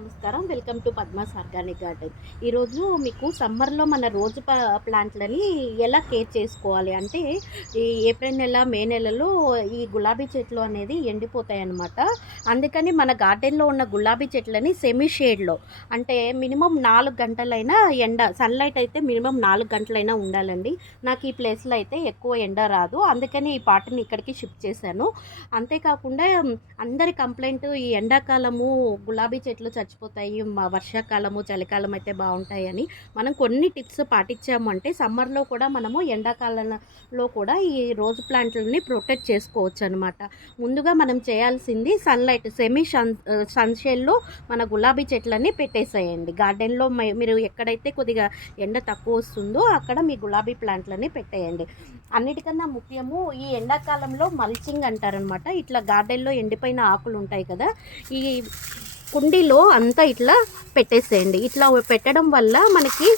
నమస్కారం. Welcome to Padma's organic garden. ఈరోజు మీకు సమ్మర్‌లో మన రోజు ప్లాంట్‌లని ఎలా కేర్ చేసుకోవాలి అంటే, ఈ ఏప్రిల్ నెల, మే నెలలో ఈ గులాబీ చెట్లు అనేది ఎండిపోతాయన్నమాట. అందుకని మన గార్డెన్‌లో ఉన్న గులాబీ చెట్లని సెమీ షేడ్‌లో అంటే మినిమమ్ 4 గంటలైనా సన్‌లైట్ అయితే మినిమమ్ 4 గంటలైనా ఉండాలండి. నాకు ఈ ప్లేస్‌లో అయితే ఎక్కువ ఎండ రాదు. అందుకని ఈ పాట్‌ని ఇక్కడికి షిఫ్ట్ చేశాను. అంతేకాకుండా అందరి కంప్లెయింట్ ఈ ఎండాకాలము గులాబీ చెట్లు చచ్చిపోతాయి. వర్షాకాలము, చలికాలం అయితే బావుంటాయని. మనం కొన్ని టిప్స్ పాటించాము అంటే సమ్మర్‌లో కూడా మనము ఎండాకాలంలో కూడా ఈ రోజ్ ప్లాంట్‌లని ప్రొటెక్ట్ చేసుకోవచ్చనమాట. ముందుగా మనం చేయాల్సింది సన్‌లైట్ సన్‌షేడ్‌లో మన గులాబీ చెట్లని పెట్టేసేయండి. గార్డెన్‌లో మీరు ఎక్కడైతే కొద్దిగా ఎండ తక్కువ వస్తుందో అక్కడ మీ గులాబీ ప్లాంట్‌లని పెట్టేయండి. అన్నిటికన్నా ముఖ్యము ఈ ఎండాకాలంలో మల్చింగ్ అంటారనమాట. ఇట్లా గార్డెన్‌లో ఎండిపోయిన ఆకులు ఉంటాయి కదా! ఈ కుండీలో అంతా ఇట్లా పెట్టేసేయండి. ఇట్లా పెట్టడం వల్ల మనకి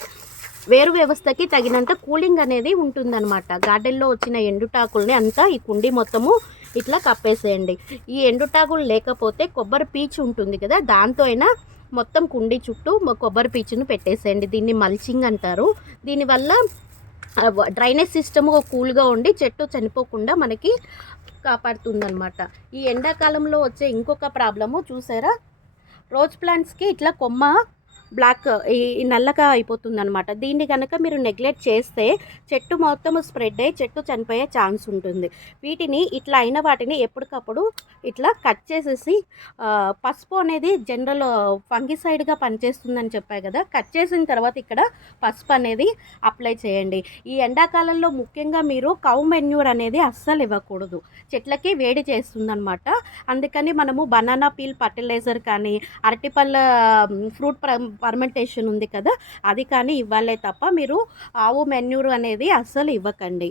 వేరు వ్యవస్థకి తగినంత కూలింగ్ అనేది ఉంటుందన్నమాట. గార్డెన్‌లో వచ్చిన ఎండుటాకుల్ని అంతా ఈ కుండీ మొత్తము ఇట్లా కప్పేసేయండి. ఈ ఎండుటాకులు లేకపోతే కొబ్బరి పీచు ఉంటుంది కదా! దాంతో అయినా మొత్తం కుండీ చుట్టూ కొబ్బరి పీచును పెట్టేసేయండి. దీన్ని మల్చింగ్ అంటారు. దీనివల్ల డ్రైనేజ్ సిస్టమ్ కూల్గా ఉండి చెట్టు చనిపోకుండా మనకి కాపాడుతుందన్నమాట. ఈ ఎండాకాలంలో వచ్చే ఇంకొక ప్రాబ్లము చూసారా, రోజ్ ప్లాంట్స్కి ఇట్లా కొమ్మ బ్లాక్ ఈ నల్లగా అయిపోతుందనమాట. దీన్ని కనుక మీరు నెగ్లెక్ట్ చేస్తే చెట్టు మొత్తము స్ప్రెడ్ అయ్యి చెట్టు చనిపోయే ఛాన్స్ ఉంటుంది. వీటిని ఇట్లా అయిన వాటిని ఎప్పటికప్పుడు ఇట్లా కట్ చేసేసి పసుపు అనేది జనరల్ ఫంగిసైడ్గా పనిచేస్తుందని చెప్పాయి కదా, కట్ చేసిన తర్వాత ఇక్కడ పసుపు అనేది అప్లై చేయండి. ఈ ఎండాకాలంలో ముఖ్యంగా మీరు కౌ మెన్యూర్ అనేది అస్సలు ఇవ్వకూడదు. చెట్లకి వేడి చేస్తుందనమాట. అందుకని మనము బనానా పీల్ ఫర్టిలైజర్ కానీ, అరటిపళ్ళ ఫ్రూట్ ఫర్మెంటేషన్ ఉంది కదా, అది కానీ ఇవ్వాలే తప్ప మీరు ఆవు మెన్యూర్ అనేది అస్సలు ఇవ్వకండి.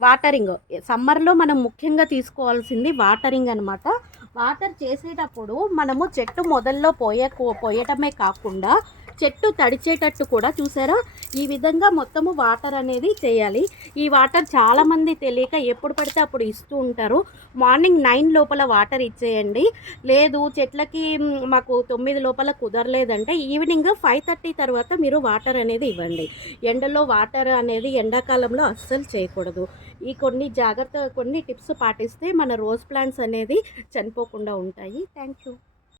వాటరింగ్ సమ్మర్లో మనం ముఖ్యంగా తీసుకోవాల్సింది వాటరింగ్ అనమాట. వాటర్ చేసేటప్పుడు మనము చెట్టు మొదల్లో పోయటమే కాకుండా చెట్టు తడిచేటట్టు కూడా చూసారా, ఈ విధంగా మొత్తము వాటర్ అనేది చేయాలి. ఈ వాటర్ చాలామంది తెలియక ఎప్పుడు పడితే అప్పుడు ఇస్తూ ఉంటారు. మార్నింగ్ 9 లోపల వాటర్ ఇచ్చేయండి. లేదు చెట్లకి మాకు 9 లోపల కుదరలేదంటే ఈవినింగ్ 5:30 తర్వాత మీరు వాటర్ అనేది ఇవ్వండి. ఎండలో వాటర్ అనేది ఎండాకాలంలో అస్సలు చేయకూడదు. ఈ కొన్ని టిప్స్ పాటిస్తే మన రోజ్ ప్లాంట్స్ అనేది చనిపోకుండా ఉంటాయి. Thank you.